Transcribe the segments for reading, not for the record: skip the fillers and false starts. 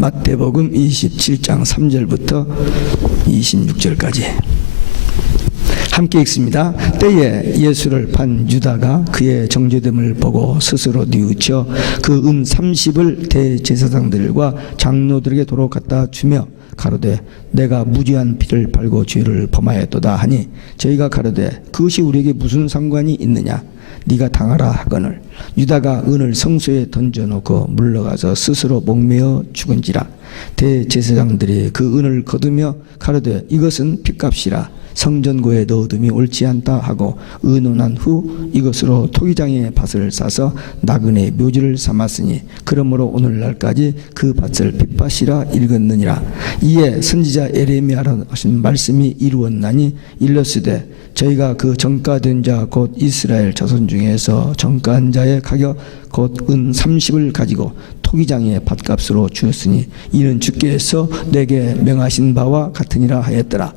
마태복음 27장 3절부터 26절까지 함께 읽습니다. 때에 예수를 판 유다가 그의 정죄됨을 보고 스스로 뉘우쳐 그 은 30을 대제사장들과 장로들에게 도로 갖다 주며 가로되 내가 무죄한 피를 팔고 죄를 범하였도다 하니 저희가 가로되 그것이 우리에게 무슨 상관이 있느냐 네가 당하라 하거늘 유다가 은을 성소에 던져놓고 물러가서 스스로 목매어 죽은지라 대제사장들이 그 은을 거두며 가로되 이것은 핏값이라 성전고에 넣어둠이 옳지 않다 하고 의논한 후 이것으로 토기장의 밭을 사서 나그네 묘지를 삼았으니 그러므로 오늘날까지 그 밭을 핏밭이라 읽었느니라. 이에 선지자 예레미야로 하신 말씀이 이루었나니 일렀으되 저희가 그 정가된 자 곧 이스라엘 자손 중에서 정가한 자의 가격 곧 은 30을 가지고 토기장의 밭값으로 주었으니 이는 주께서 내게 명하신 바와 같으니라 하였더라.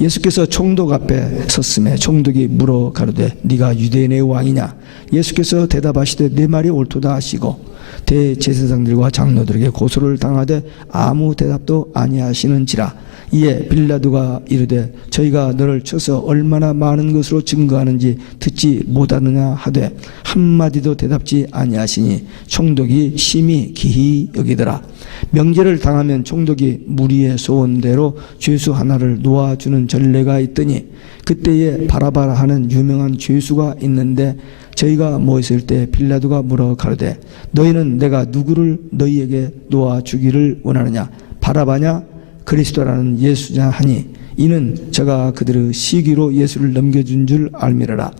예수께서 총독 앞에 섰음에 총독이 물어 가로되 네가 유대인의 왕이냐? 예수께서 대답하시되 내 말이 옳도다 하시고 대제사장들과 장로들에게 고소를 당하되 아무 대답도 아니하시는지라. 이에 빌라도가 이르되 저희가 너를 쳐서 얼마나 많은 것으로 증거하는지 듣지 못하느냐 하되 한마디도 대답지 아니하시니 총독이 심히 기히 여기더라. 명제를 당하면 총독이 무리의 소원대로 죄수 하나를 놓아주는 전례가 있더니 그때에 바라바라 하는 유명한 죄수가 있는데 저희가 모였을 때 빌라도가 물어 가로되 너희는 내가 누구를 너희에게 놓아주기를 원하느냐 바라바냐 그리스도라는 예수냐 하니 이는 저가 그들의 시기로 예수를 넘겨준 줄 알미러라.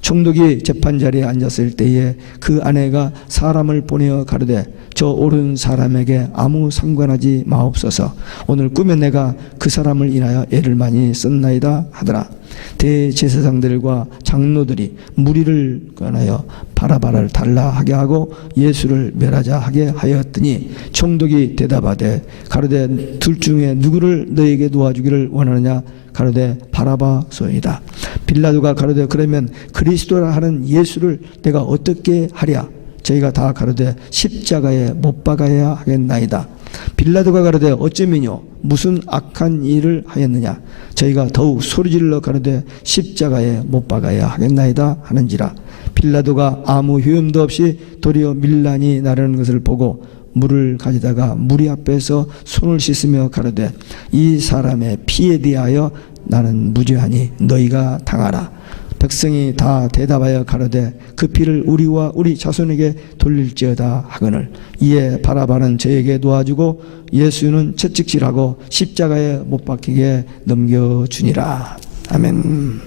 총독이 재판자리에 앉았을 때에 그 아내가 사람을 보내어 가로되 저 오른 사람에게 아무 상관하지 마옵소서. 오늘 꿈에 내가 그 사람을 인하여 애를 많이 썼나이다 하더라. 대제사장들과 장로들이 무리를 권하여 바라바를 달라 하게 하고 예수를 멸하자 하게 하였더니 총독이 대답하되 가로되 둘 중에 누구를 너에게 놓아주기를 원하느냐 가로되 바라바소이다. 빌라도가 가로되 그러면 그리스도라 하는 예수를 내가 어떻게 하랴? 저희가 다 가로되 십자가에 못 박아야 하겠나이다. 빌라도가 가로되 어쩌면요 무슨 악한 일을 하였느냐? 저희가 더욱 소리질러 가로되 십자가에 못 박아야 하겠나이다 하는지라. 빌라도가 아무 효험도 없이 도리어 밀란이 나르는 것을 보고 물을 가져다가 무리 앞에서 손을 씻으며 가로되 이 사람의 피에 대하여 나는 무죄하니 너희가 당하라. 백성이 다 대답하여 가로되 그 피를 우리와 우리 자손에게 돌릴지어다 하거늘 이에 바라바는 저에게 놓아주고 예수는 채찍질하고 십자가에 못 박히게 넘겨주니라. 아멘.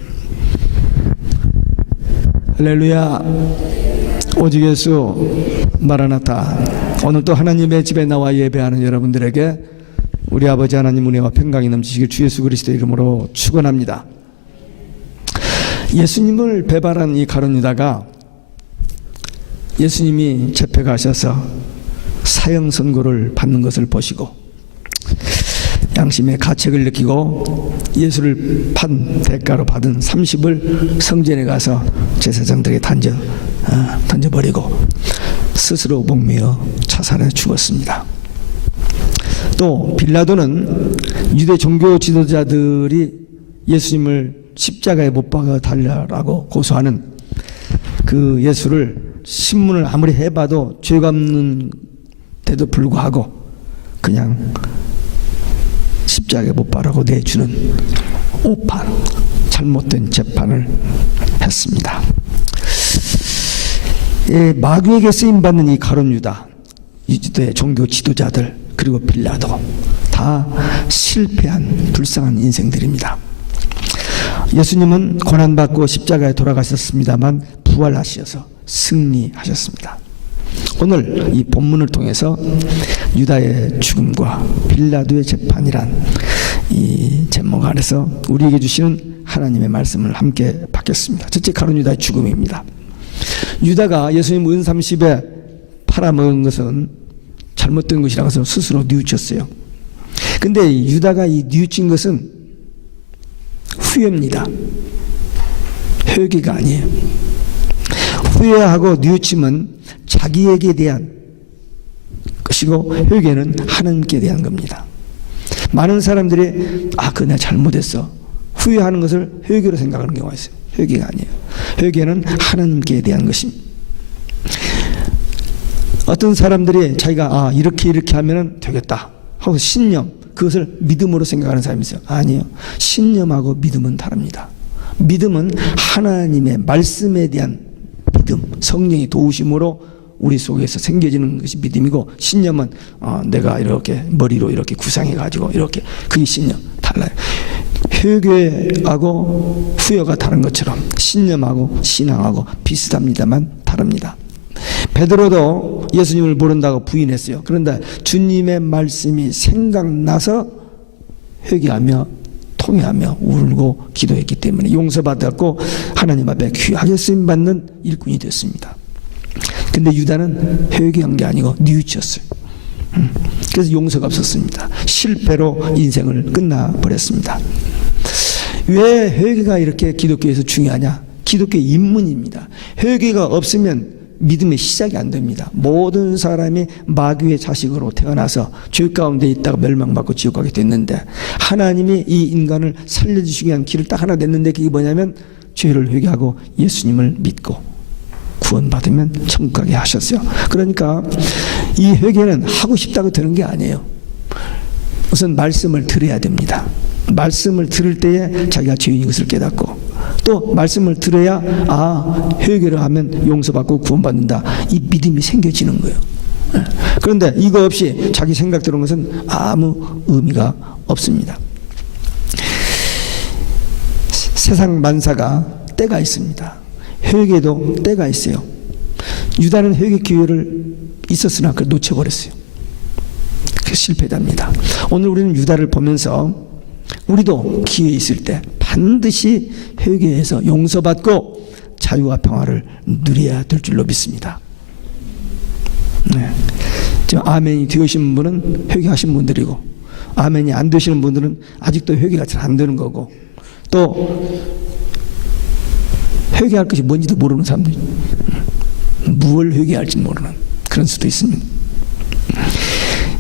할렐루야. 오직 예수 마라나타. 오늘 또 하나님의 집에 나와 예배하는 여러분들에게 우리 아버지 하나님 은혜와 평강이 넘치시길 주 예수 그리스도의 이름으로 축원합니다. 예수님을 배반한 이 가룟 유다가 예수님이 집에 가셔서 사형 선고를 받는 것을 보시고 양심의 가책을 느끼고 예수를 판 대가로 받은 30을 성전에 가서 제사장들에게 던져버리고 스스로 목매어 자살해 죽었습니다. 또 빌라도는 유대 종교 지도자들이 예수님을 십자가에 못 박아 달라라고 고소하는 그 예수를 신문을 아무리 해봐도 죄가 없는 데도 불구하고 그냥 십자가에 못 박으라고 내주는 오판 잘못된 재판을 했습니다. 마귀에게 쓰임받는 이 가룟 유다, 유대 종교 지도자들 그리고 빌라도 다 실패한 불쌍한 인생들입니다. 예수님은 고난받고 십자가에 돌아가셨습니다만 부활하셔서 승리하셨습니다. 오늘 이 본문을 통해서 유다의 죽음과 빌라도의 재판이란 이 제목 안에서 우리에게 주시는 하나님의 말씀을 함께 받겠습니다. 첫째, 가룟 유다의 죽음입니다. 유다가 예수님 은 30에 팔아먹은 것은 잘못된 것이라고 스스로 뉘우쳤어요. 근데 유다가 이 뉘우친 것은 후회입니다. 회개가 아니에요. 후회하고 뉘우침은 자기에게 대한 것이고 회개는 하나님께 대한 겁니다. 많은 사람들이 그거 내가 잘못했어 후회하는 것을 회개로 생각하는 경우가 있어요. 회개가 아니에요. 회개는 하나님께 대한 것입니다. 어떤 사람들이 자기가 이렇게 하면 되겠다 하고 신념, 그것을 믿음으로 생각하는 사람이 있어요. 아니요. 신념하고 믿음은 다릅니다. 믿음은 하나님의 말씀에 대한 믿음, 성령의 도우심으로 우리 속에서 생겨지는 것이 믿음이고, 신념은 내가 이렇게 머리로 이렇게 구상해가지고 이렇게, 그게 신념. 달라요. 회개하고 후회가 다른 것처럼 신념하고 신앙하고 비슷합니다만 다릅니다. 베드로도 예수님을 모른다고 부인했어요. 그런데 주님의 말씀이 생각나서 회개하며 통회하며 울고 기도했기 때문에 용서받았고 하나님 앞에 귀하게 쓰임받는 일꾼이 됐습니다. 근데 유다는 회개한 게 아니고 뉘우쳤어요. 그래서 용서가 없었습니다. 실패로 인생을 끝나버렸습니다. 왜 회개가 이렇게 기독교에서 중요하냐? 기독교의 입문입니다. 회개가 없으면 믿음의 시작이 안 됩니다. 모든 사람이 마귀의 자식으로 태어나서 죄 가운데 있다가 멸망받고 지옥 가게 됐는데, 하나님이 이 인간을 살려주시기 위한 길을 딱 하나 냈는데, 그게 뭐냐면 죄를 회개하고 예수님을 믿고 구원받으면 천국 가게 하셨어요. 그러니까 이 회개는 하고 싶다고 되는 게 아니에요. 우선 말씀을 들어야 됩니다. 말씀을 들을 때에 자기가 죄인인 것을 깨닫고, 또 말씀을 들어야 회개를 하면 용서받고 구원받는다, 이 믿음이 생겨지는 거예요. 그런데 이거 없이 자기 생각대로 한 것은 아무 의미가 없습니다. 세상 만사가 때가 있습니다. 회개도 때가 있어요. 유다는 회개 기회를 있었으나 그걸 놓쳐버렸어요. 그래서 실패합니다. 오늘 우리는 유다를 보면서 우리도 기회 있을 때 반드시 회개해서 용서받고 자유와 평화를 누려야 될 줄로 믿습니다. 네. 지금 아멘이 되신 분은 회개하신 분들이고, 아멘이 안 되시는 분들은 아직도 회개가 잘 안 되는 거고, 또 회개할 것이 뭔지도 모르는 사람들이, 무엇을 회개할지 모르는 그런 수도 있습니다.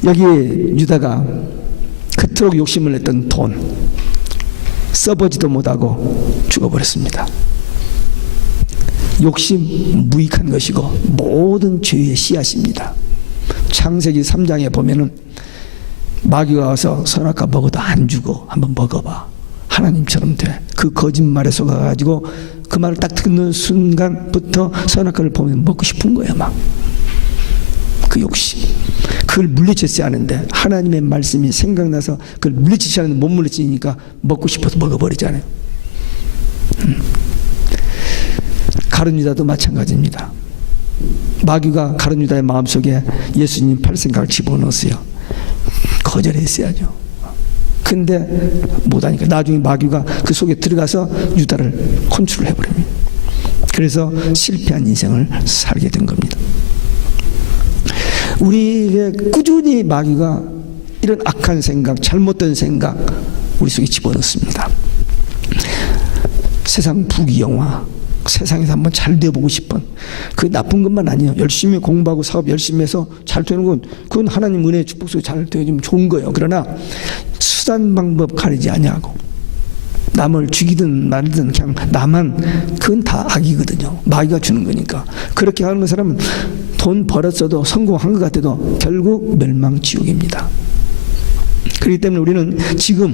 여기 유다가 그토록 욕심을 냈던 돈 써보지도 못하고 죽어버렸습니다. 욕심 무익한 것이고 모든 죄의 씨앗입니다. 창세기 3장에 보면은 마귀가 와서 선악과 먹어도 안 주고 한번 먹어봐, 하나님처럼 돼. 그 거짓말에 속아가지고 그 말을 딱 듣는 순간부터 선악과를 보면 먹고 싶은 거야. 막 그 욕심, 그걸 물리치지 않은데, 하나님의 말씀이 생각나서 그걸 물리치지 않는데 못 물리치니까 먹고 싶어서 먹어버리잖아요. 가룟 유다도 마찬가지입니다. 마귀가 가룟 유다의 마음속에 예수님 팔 생각을 집어넣었어요. 거절했어야죠. 근데 못하니까 나중에 마귀가 그 속에 들어가서 유다를 컨트롤 해버립니다. 그래서 실패한 인생을 살게 된 겁니다. 우리에게 꾸준히 마귀가 이런 악한 생각, 잘못된 생각 우리 속에 집어넣습니다. 세상 부귀영화, 세상에서 한번 잘 되어보고 싶은, 그 나쁜 것만 아니에요. 열심히 공부하고 사업 열심히 해서 잘 되는 건 그건 하나님 은혜의 축복 속에 잘 되어지면 좋은 거예요. 그러나 수단 방법 가리지 아니하고 남을 죽이든 말든 그냥 나만, 그건 다 악이거든요. 마귀가 주는 거니까. 그렇게 하는 사람은 돈 벌었어도 성공한 것 같아도 결국 멸망지옥입니다. 그렇기 때문에 우리는 지금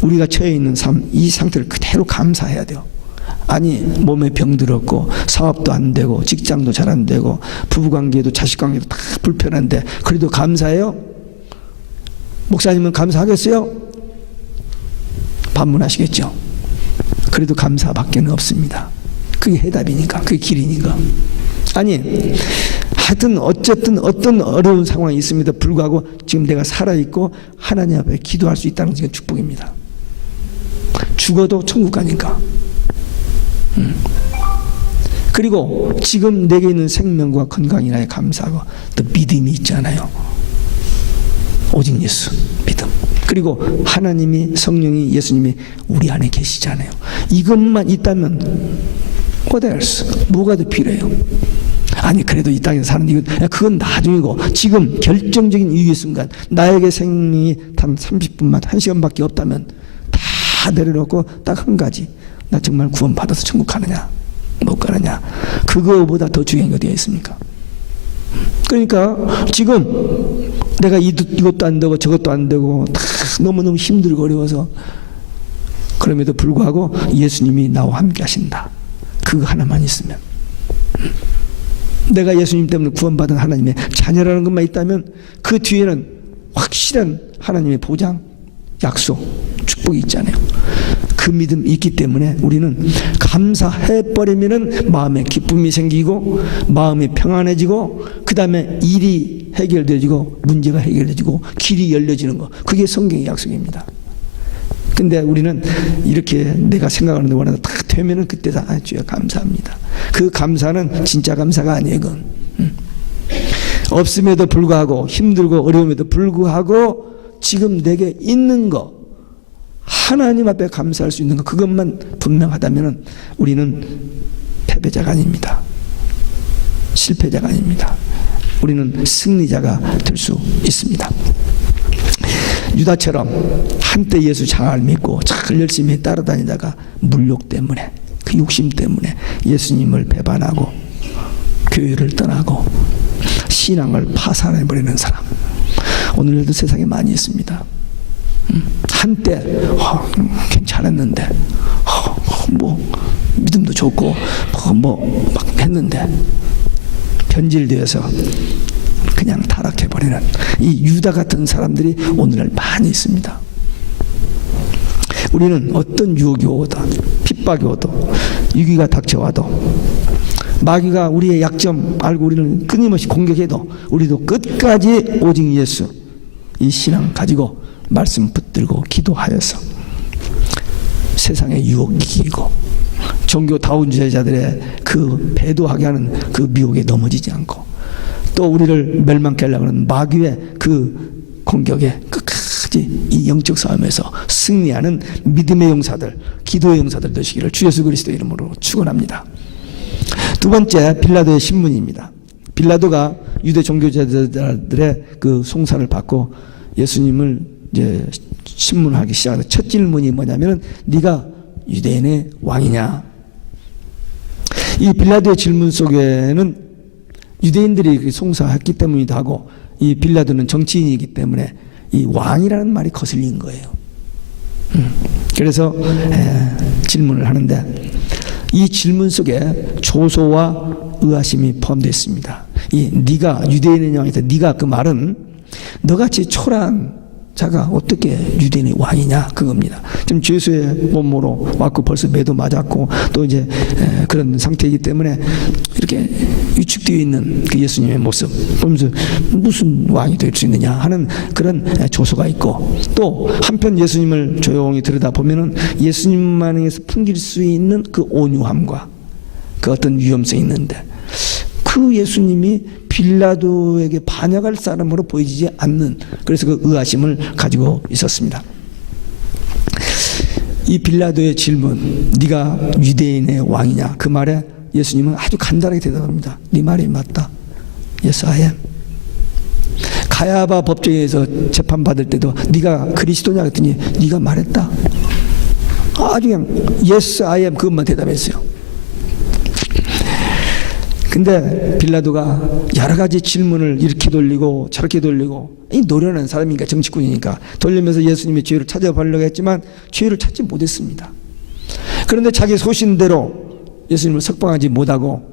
우리가 처해 있는 삶, 이 상태를 그대로 감사해야 돼요. 아니 몸에 병 들었고 사업도 안 되고 직장도 잘 안 되고 부부관계도 자식관계도 다 불편한데 그래도 감사해요? 목사님은 감사하겠어요? 반문하시겠죠? 그래도 감사밖에는 없습니다. 그게 해답이니까, 그게 길이니까. 아니 하여튼 어쨌든 어떤 어려운 상황이 있음에도 불구하고 지금 내가 살아있고 하나님 앞에 기도할 수 있다는 것이 축복입니다. 죽어도 천국 가니까. 그리고 지금 내게 있는 생명과 건강이나에 감사하고 또 믿음이 있잖아요. 오직 예수 믿음. 그리고 하나님이, 성령이, 예수님이 우리 안에 계시잖아요. 이것만 있다면 what else? 뭐가 더 필요해요? 아니 그래도 이 땅에서 사는 이건 그건 나중이고 지금 결정적인 위기의 순간 나에게 생명이 단 30분만 1시간밖에 없다면 다 내려놓고 딱 한 가지, 나 정말 구원받아서 천국 가느냐 못 가느냐, 그거보다 더 중요한 게 어디가 있습니까? 그러니까 지금 내가 이것도 안 되고 저것도 안 되고 다 너무너무 힘들고 어려워서 그럼에도 불구하고 예수님이 나와 함께 하신다, 그거 하나만 있으면, 내가 예수님 때문에 구원받은 하나님의 자녀라는 것만 있다면 그 뒤에는 확실한 하나님의 보장, 약속, 축복이 있잖아요. 그 믿음 있기 때문에 우리는 감사해버리면 마음에 기쁨이 생기고 마음이 평안해지고 그 다음에 일이 해결되어지고 문제가 해결되어지고 길이 열려지는 거, 그게 성경의 약속입니다. 근데 우리는 이렇게 내가 생각하는 데 원하는 딱 되면은 그때 다 주여 감사합니다. 그 감사는 진짜 감사가 아니에요. 그건 없음에도 불구하고 힘들고 어려움에도 불구하고 지금 내게 있는 거, 하나님 앞에 감사할 수 있는 거, 그것만 분명하다면 우리는 패배자가 아닙니다. 실패자가 아닙니다. 우리는 승리자가 될 수 있습니다. 유다처럼 한때 예수 잘 믿고 잘 열심히 따라다니다가 물욕 때문에, 그 욕심 때문에 예수님을 배반하고 교회를 떠나고 신앙을 파산해버리는 사람, 오늘도 세상에 많이 있습니다. 한때 괜찮았는데 뭐 믿음도 좋고 뭐 막 했는데 변질되어서 그냥 타락해버리는 이 유다 같은 사람들이 오늘날 많이 있습니다. 우리는 어떤 유혹이 오도, 핍박이 오도, 위기가 닥쳐와도, 마귀가 우리의 약점 알고 우리를 끊임없이 공격해도 우리도 끝까지 오직 예수, 이 신앙 가지고 말씀 붙들고 기도하여서 세상의 유혹 이기고 종교 다운주의자들의 그 배도하게 하는 그 미혹에 넘어지지 않고 또 우리를 멸망케 하려고 하는 마귀의 그 공격에 끝까지 이 영적 싸움에서 승리하는 믿음의 용사들, 기도의 용사들 되시기를 주 예수 그리스도 이름으로 축원합니다. 두 번째, 빌라도의 신문입니다. 빌라도가 유대 종교자들의 그 송사를 받고 예수님을 이제 신문하기 시작하는 첫 질문이 뭐냐면 네가 유대인의 왕이냐. 이 빌라도의 질문 속에는 유대인들이 송사했기 때문이기도 하고 이 빌라도는 정치인이기 때문에 이 왕이라는 말이 거슬린 거예요. 그래서 질문을 하는데 이 질문 속에 조소와 의아심이 포함되어 있습니다. 이 네가 유대인의 왕이다, 네가 그 말은 너같이 초라한 자가 어떻게 유대인의 왕이냐, 그겁니다. 지금 죄수의 몸으로 왔고 벌써 매도 맞았고 또 이제 그런 상태이기 때문에 이렇게 위축되어 있는 그 예수님의 모습 보면서 무슨 왕이 될 수 있느냐 하는 그런 조소가 있고, 또 한편 예수님을 조용히 들여다보면은 예수님만에서 풍길 수 있는 그 온유함과 그 어떤 위험성이 있는데 그 예수님이 빌라도에게 반역할 사람으로 보이지 않는, 그래서 그 의아심을 가지고 있었습니다. 이 빌라도의 질문, 네가 유대인의 왕이냐, 그 말에 예수님은 아주 간단하게 대답합니다. 네 말이 맞다. Yes, I am. 가야바 법정에서 재판받을 때도 네가 그리스도냐 그랬더니 네가 말했다. 아주 그냥 Yes, I am 그것만 대답했어요. 근데 빌라도가 여러 가지 질문을 이렇게 돌리고 저렇게 돌리고, 이 노련한 사람이니까, 정치꾼이니까 돌리면서 예수님의 죄를 찾아보려고 했지만 죄를 찾지 못했습니다. 그런데 자기 소신대로 예수님을 석방하지 못하고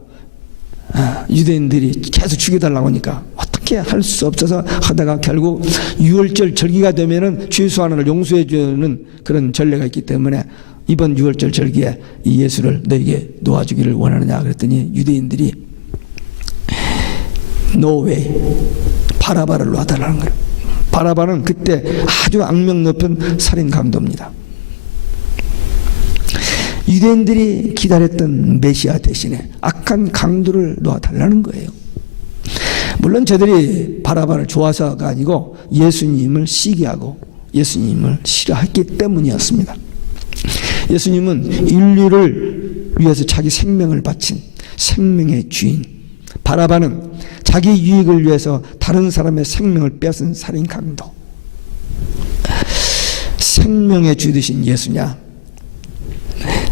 유대인들이 계속 죽여달라고 하니까 어떻게 할 수 없어서 하다가 결국 유월절 절기가 되면은 죄수 하나를 용서해주는 그런 전례가 있기 때문에 이번 유월절 절기에 이 예수를 너에게 놓아주기를 원하느냐 그랬더니 유대인들이 No way, 바라바를 놔달라는 거예요. 바라바는 그때 아주 악명 높은 살인 강도입니다. 유대인들이 기다렸던 메시아 대신에 악한 강도를 놓아달라는 거예요. 물론 저들이 바라바를 좋아서가 아니고 예수님을 시기하고 예수님을 싫어했기 때문이었습니다. 예수님은 인류를 위해서 자기 생명을 바친 생명의 주인, 바라바는 자기 유익을 위해서 다른 사람의 생명을 빼앗은 살인 강도. 생명의 주 되신 예수냐,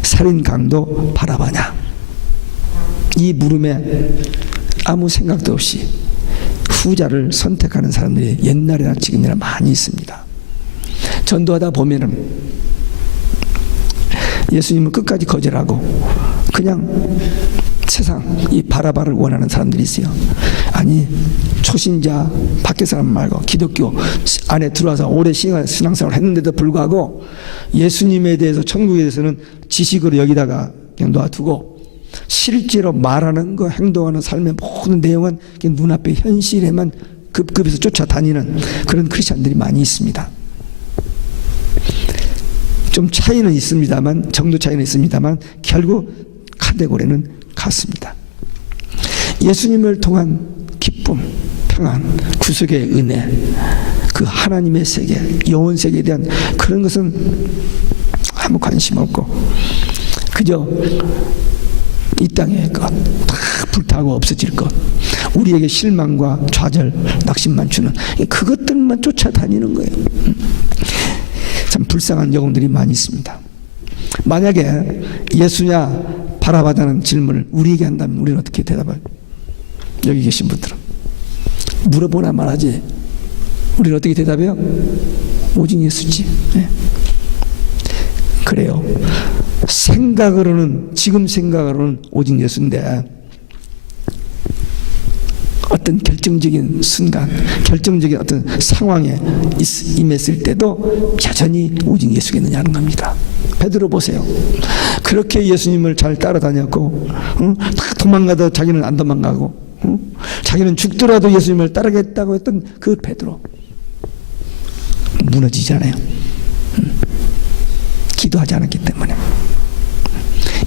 살인 강도 바라바냐. 이 물음에 아무 생각도 없이 후자를 선택하는 사람들이 옛날이나 지금이나 많이 있습니다. 전도하다 보면은 예수님을 끝까지 거절하고 그냥 세상 이 바라바를 원하는 사람들이 있어요. 아니, 초신자 밖에 사람 말고 기독교 안에 들어와서 오래 신앙생활을 했는데도 불구하고 예수님에 대해서, 천국에 대해서는 지식으로 여기다가 그냥 놔두고 실제로 말하는 거, 행동하는 삶의 모든 내용은 눈앞의 현실에만 급급해서 쫓아다니는 그런 크리스찬들이 많이 있습니다. 좀 차이는 있습니다만, 정도 차이는 있습니다만 결국 카테고리는 같습니다. 예수님을 통한 기쁨, 평안, 구속의 은혜, 그 하나님의 세계, 영혼 세계에 대한 그런 것은 아무 관심 없고 그저 이 땅의 것 다 불타고 없어질 것, 우리에게 실망과 좌절, 낙심만 주는 그것들만 쫓아다니는 거예요. 참 불쌍한 영혼들이 많이 있습니다. 만약에 예수냐 바라바다는 질문을 우리에게 한다면 우리는 어떻게 대답할까요? 여기 계신 분들은 물어보나 말하지 우리는 어떻게 대답해요? 오직 예수지. 네. 그래요. 생각으로는, 지금 생각으로는 오직 예수인데 어떤 결정적인 순간, 결정적인 어떤 상황에 임했을 때도 여전히 오직 예수겠느냐는 겁니다. 베드로 보세요. 그렇게 예수님을 잘 따라다녔고, 다 도망가도 자기는 안 도망가고, 자기는 죽더라도 예수님을 따르겠다고 했던 그 베드로 무너지잖아요. 기도하지 않았기 때문에.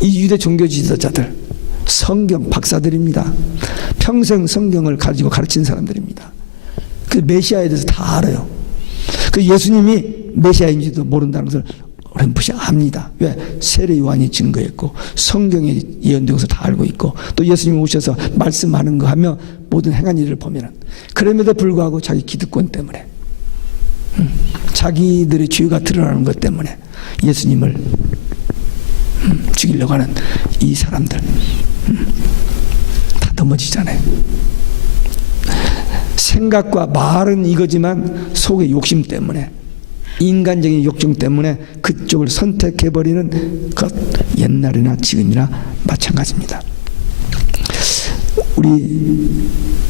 이 유대 종교 지도자들, 성경 박사들입니다. 평생 성경을 가지고 가르친 사람들입니다. 그 메시아에 대해서 다 알아요. 그 예수님이 메시아인지도 모른다는 것을 어렴풋이 압니다. 왜? 세례 요한이 증거했고 성경에 예언된 것을 다 알고 있고 또 예수님이 오셔서 말씀하는 거 하며 모든 행한 일을 보면은, 그럼에도 불구하고 자기 기득권 때문에, 자기들의 죄가 드러나는 것 때문에 예수님을 죽이려고 하는 이 사람들 다 넘어지잖아요. 생각과 말은 이거지만 속의 욕심 때문에, 인간적인 욕심 때문에 그쪽을 선택해버리는 것, 옛날이나 지금이나 마찬가지입니다. 우리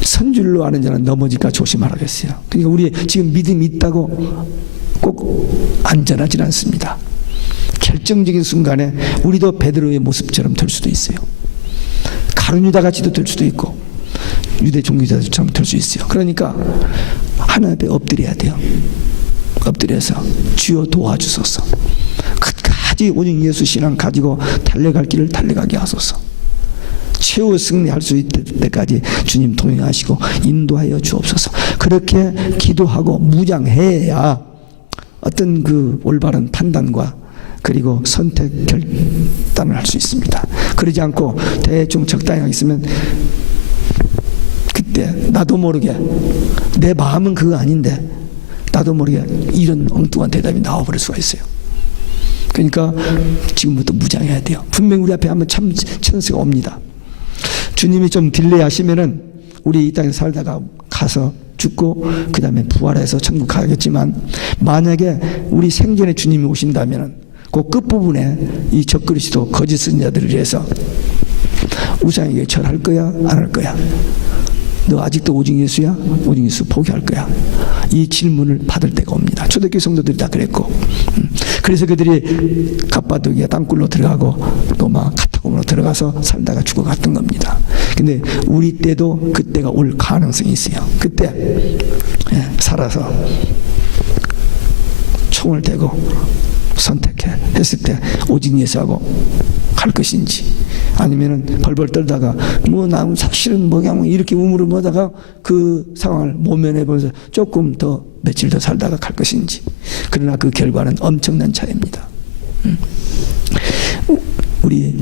선줄로 아는 자는 넘어질까 조심하라고 했어요. 그러니까 우리 지금 믿음이 있다고 꼭 안전하지 않습니다. 결정적인 순간에 우리도 베드로의 모습처럼 될 수도 있어요. 가룟유다 같이도 될 수도 있고 유대 종교자들처럼 될 수 있어요. 그러니까 하나님 앞에 엎드려야 돼요. 엎드려서 주여 도와주소서, 끝까지 오직 예수 신앙 가지고 달려갈 길을 달려가게 하소서, 최후 승리할 수 있을 때까지 주님 동행하시고 인도하여 주옵소서. 그렇게 기도하고 무장해야 어떤 그 올바른 판단과 그리고 선택 결단을 할 수 있습니다. 그러지 않고 대충 적당히 있으면 그때 나도 모르게, 내 마음은 그거 아닌데 나도 모르게 이런 엉뚱한 대답이 나와버릴 수가 있어요. 그러니까 지금부터 무장해야 돼요. 분명히 우리 앞에 한번 참 찬스가 옵니다. 주님이 좀 딜레이 하시면은 우리 이 땅에 살다가 가서 죽고 그 다음에 부활해서 천국 가겠지만, 만약에 우리 생전에 주님이 오신다면은 그 끝부분에 이 적그리스도 거짓 선지자들을 위해서 우상에게 절할 거야 안 할 거야, 너 아직도 오직 예수야? 오직 예수 포기할 거야? 이 질문을 받을 때가 옵니다. 초대교회 성도들이 다 그랬고, 그래서 그들이 갑바도기아 땅굴로 들어가고 로마 카타콤으로 들어가서 살다가 죽어갔던 겁니다. 근데 우리 때도 그때가 올 가능성이 있어요. 그때 살아서 총을 대고 선택해 했을 때 오직 예수하고 갈 것인지, 아니면은 벌벌 떨다가 뭐 나 사실은 뭐냐 이렇게 우물으면다가 그 상황을 모면해 보면서 조금 더 며칠 더 살다가 갈 것인지. 그러나 그 결과는 엄청난 차이입니다. 우리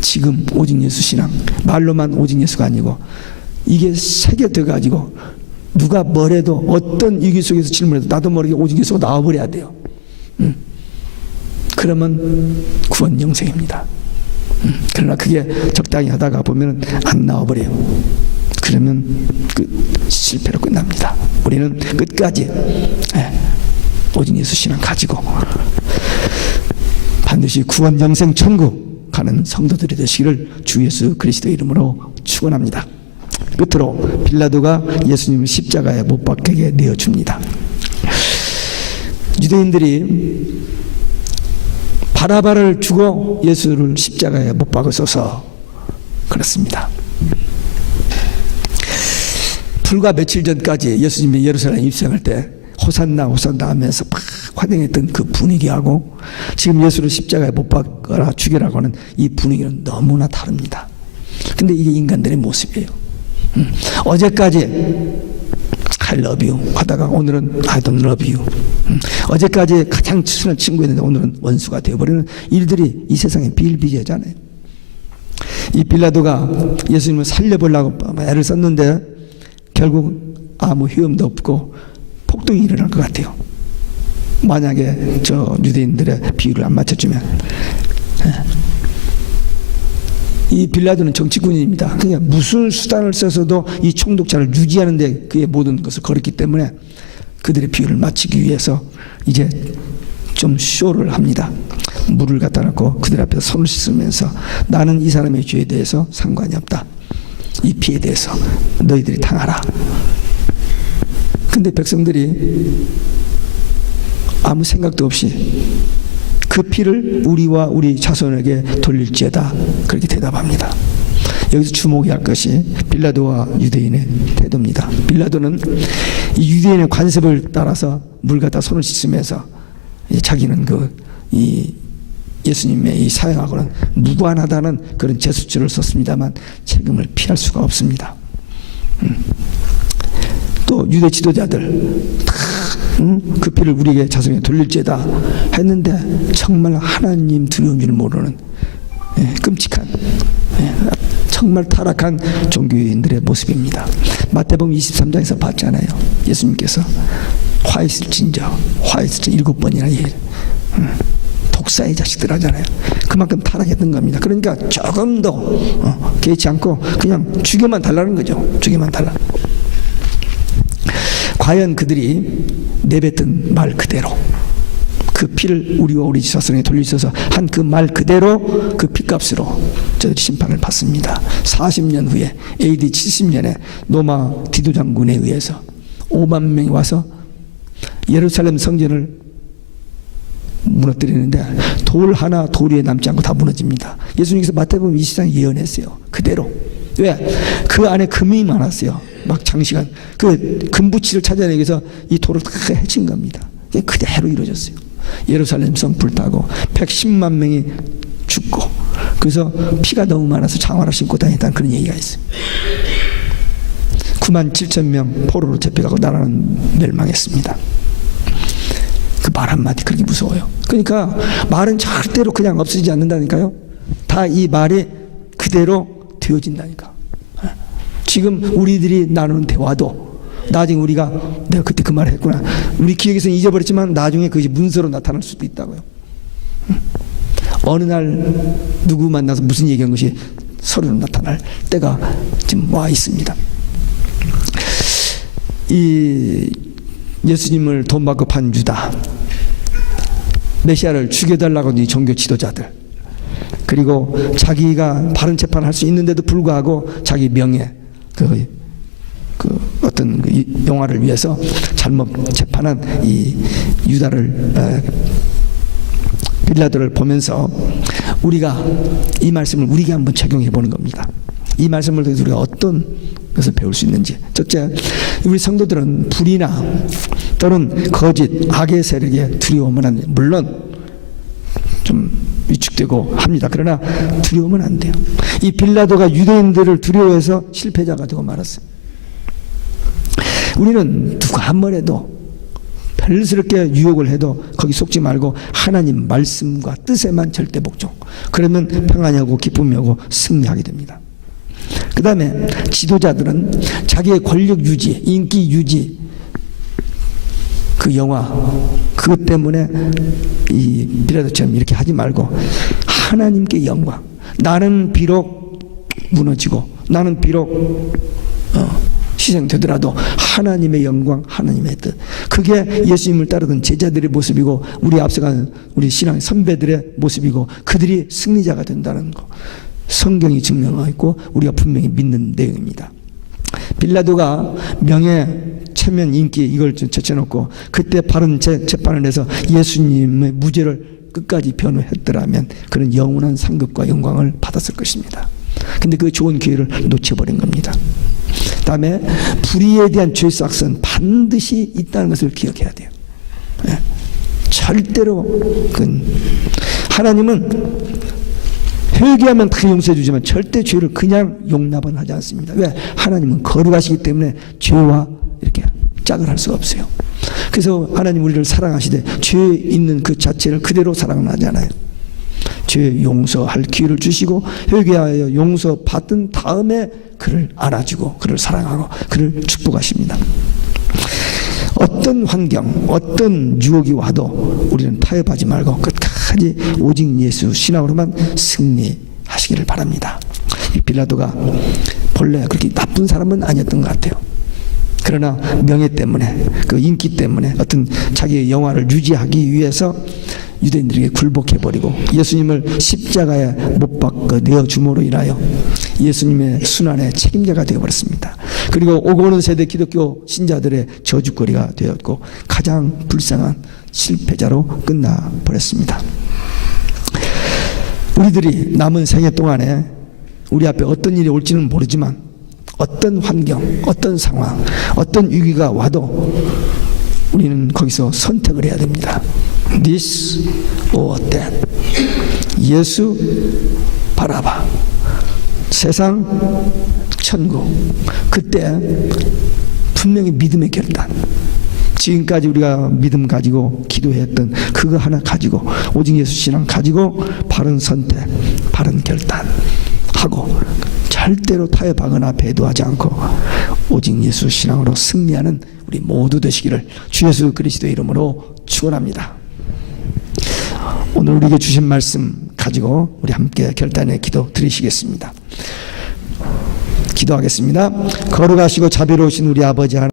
지금 오직 예수 신앙, 말로만 오직 예수가 아니고 이게 새겨져 가지고 누가 뭐래도 어떤 위기 속에서 질문해도 나도 모르게 오직 예수가 나와버려야 돼요. 그러면 구원 영생입니다. 그러나 그게 적당히 하다가 보면 안 나와버려요. 그러면 실패로 끝납니다. 우리는 끝까지 오직 예수 신앙 가지고 반드시 구원 영생 천국 가는 성도들이 되시기를 주 예수 그리스도 이름으로 축원합니다. 끝으로 빌라도가 예수님을 십자가에 못 박히게 내어줍니다. 유대인들이 바라바를 주고 예수를 십자가에 못 박으소서 그렇습니다. 불과 며칠 전까지 예수님이 예루살렘 입성할 때 호산나 호산나 하면서 막 환영했던 그 분위기하고 지금 예수를 십자가에 못 박아라 죽여라고 하는 이 분위기는 너무나 다릅니다. 근데 이게 인간들의 모습이에요. 어제까지 I love you 하다가 오늘은 I don't love you. 어제까지 가장 친한 친구였는데 오늘은 원수가 되어버리는 일들이 이 세상에 비일비재하잖아요. 이 빌라도가 예수님을 살려보려고 애를 썼는데 결국 아무 효험도 없고 폭동이 일어날 것 같아요. 만약에 저 유대인들의 비유를 안 맞춰주면. 이 빌라도는 정치군인입니다. 그냥 무슨 수단을 써서도 이 총독자를 유지하는 데 그의 모든 것을 걸었기 때문에 그들의 비유를 맞추기 위해서 이제 좀 쇼를 합니다. 물을 갖다 놓고 그들 앞에서 손을 씻으면서 나는 이 사람의 죄에 대해서 상관이 없다. 이 피에 대해서 너희들이 당하라. 근데 백성들이 아무 생각도 없이 그 피를 우리와 우리 자손에게 돌릴지어다 그렇게 대답합니다. 여기서 주목해야 할 것이 빌라도와 유대인의 태도입니다. 빌라도는 이 유대인의 관습을 따라서 물 갖다 손을 씻으면서 자기는 이 예수님의 이 사형하고는 무관하다는 그런 제스처를 썼습니다만 책임을 피할 수가 없습니다. 또 유대 지도자들 그 피를 우리에게 자손에게 돌릴지어다 했는데 정말 하나님 두려운 줄 모르는 끔찍한 정말 타락한 종교인들의 모습입니다. 마태복음 23장에서 봤잖아요. 예수님께서 화 있을진저 7번이나 독사의 자식들 하잖아요. 그만큼 타락했던 겁니다. 그러니까 조금 더 개의치 않고 그냥 죽여만 달라는 거죠. 죽여만 달라. 과연 그들이 내뱉은 말 그대로 그 피를 우리와 우리 자손에게 돌리셔서 한 그 말 그대로 그 피값으로 저들이 심판을 받습니다. 40년 후에 AD 70년에 로마 디도장군에 의해서 5만 명이 와서 예루살렘 성전을 무너뜨리는데 돌 하나 돌 위에 남지 않고 다 무너집니다. 예수님께서 마태복음 20장 예언했어요. 그대로. 왜? 그 안에 금이 많았어요. 막 장시간 그 금부치를 찾아내기 위해서 이 돌을 다 해친 겁니다. 그대로 이루어졌어요. 예루살렘 성 불타고 110만 명이 죽고 그래서 피가 너무 많아서 장화를 신고 다녔다는 그런 얘기가 있어요. 9만 7천 명 포로로 잡혀가고 나라는 멸망했습니다. 그 말 한마디 그렇게 무서워요. 그러니까 말은 절대로 그냥 없어지지 않는다니까요. 다 이 말이 그대로 되어진다니까. 지금 우리들이 나누는 대화도 나중에 우리가 내가 그때 그 말을 했구나. 우리 기억에서는 잊어버렸지만 나중에 그것이 문서로 나타날 수도 있다고요. 어느 날 누구 만나서 무슨 얘기한 것이 서류로 나타날 때가 지금 와 있습니다. 이 예수님을 돈 받고 판 유다, 메시아를 죽여달라고 하는 이 종교 지도자들, 그리고 자기가 바른 재판을 할 수 있는데도 불구하고 자기 명예, 그 어떤 그 영화를 위해서 잘못 재판한 이 유다를 빌라도를 보면서 우리가 이 말씀을 우리가 한번 적용해 보는 겁니다. 이 말씀을 통해서 우리가 어떤 것을 배울 수 있는지. 첫째, 우리 성도들은 불이나 또는 거짓, 악의 세력에 두려우면 안 돼요. 물론 좀 위축되고 합니다. 그러나 두려우면 안 돼요. 이 빌라도가 유대인들을 두려워해서 실패자가 되고 말았어요. 우리는 누가 뭐래도 별스럽게 유혹을 해도 거기 속지 말고 하나님 말씀과 뜻에만 절대 복종. 그러면 평안이 오고 기쁨이 오고 승리하게 됩니다. 그 다음에 지도자들은 자기의 권력 유지, 인기 유지, 그 영화, 그것 때문에 이 빌라도처럼 이렇게 하지 말고 하나님께 영광. 나는 비록 무너지고 나는 비록 희생되더라도 하나님의 영광, 하나님의 뜻. 그게 예수님을 따르던 제자들의 모습이고 우리 앞서간 우리 신앙 선배들의 모습이고 그들이 승리자가 된다는 거. 성경이 증명하고 있고 우리가 분명히 믿는 내용입니다. 빌라도가 명예, 체면, 인기 이걸 제쳐놓고 그때 바른 재판을 해서 예수님의 무죄를 끝까지 변호했더라면 그런 영원한 상급과 영광을 받았을 것입니다. 근데 그 좋은 기회를 놓쳐버린 겁니다. 다음에 불의에 대한 죄삭은 반드시 있다는 것을 기억해야 돼요. 절대로 하나님은 회개하면 다 용서해 주지만 절대 죄를 그냥 용납은 하지 않습니다. 왜? 하나님은 거룩하시기 때문에 죄와 이렇게 짝을 할 수가 없어요. 그래서 하나님 우리를 사랑하시되 죄 있는 그 자체를 그대로 사랑은 하지 않아요. 죄 용서할 기회를 주시고 회개하여 용서 받은 다음에 그를 안아주고 그를 사랑하고 그를 축복하십니다. 어떤 환경, 어떤 유혹이 와도 우리는 타협하지 말고 끝까지 오직 예수 신앙으로만 승리하시기를 바랍니다. 이 빌라도가 본래 그렇게 나쁜 사람은 아니었던 것 같아요. 그러나 명예 때문에 그 인기 때문에 어떤 자기의 영화를 유지하기 위해서 유대인들에게 굴복해버리고 예수님을 십자가에 못 박아 내어줌으로 인하여 예수님의 순환의 책임자가 되어버렸습니다. 그리고 오고 오는 세대 기독교 신자들의 저주거리가 되었고 가장 불쌍한 실패자로 끝나버렸습니다. 우리들이 남은 생애 동안에 우리 앞에 어떤 일이 올지는 모르지만 어떤 환경, 어떤 상황, 어떤 위기가 와도 우리는 거기서 선택을 해야 됩니다. This or that. 예수 바라봐. 세상, 천국. 그때 분명히 믿음의 결단. 지금까지 우리가 믿음 가지고 기도했던 그거 하나 가지고 오직 예수 신앙 가지고 바른 선택, 바른 결단 하고 절대로 타협하거나 배도하지 않고 오직 예수 신앙으로 승리하는 우리 모두 되시기를 주 예수 그리스도 이름으로 축원합니다. 오늘 우리에게 주신 말씀 가지고 우리 함께 결단의 기도 드리시겠습니다. 기도하겠습니다. 거룩하시고 자비로우신 우리 아버지 하나님,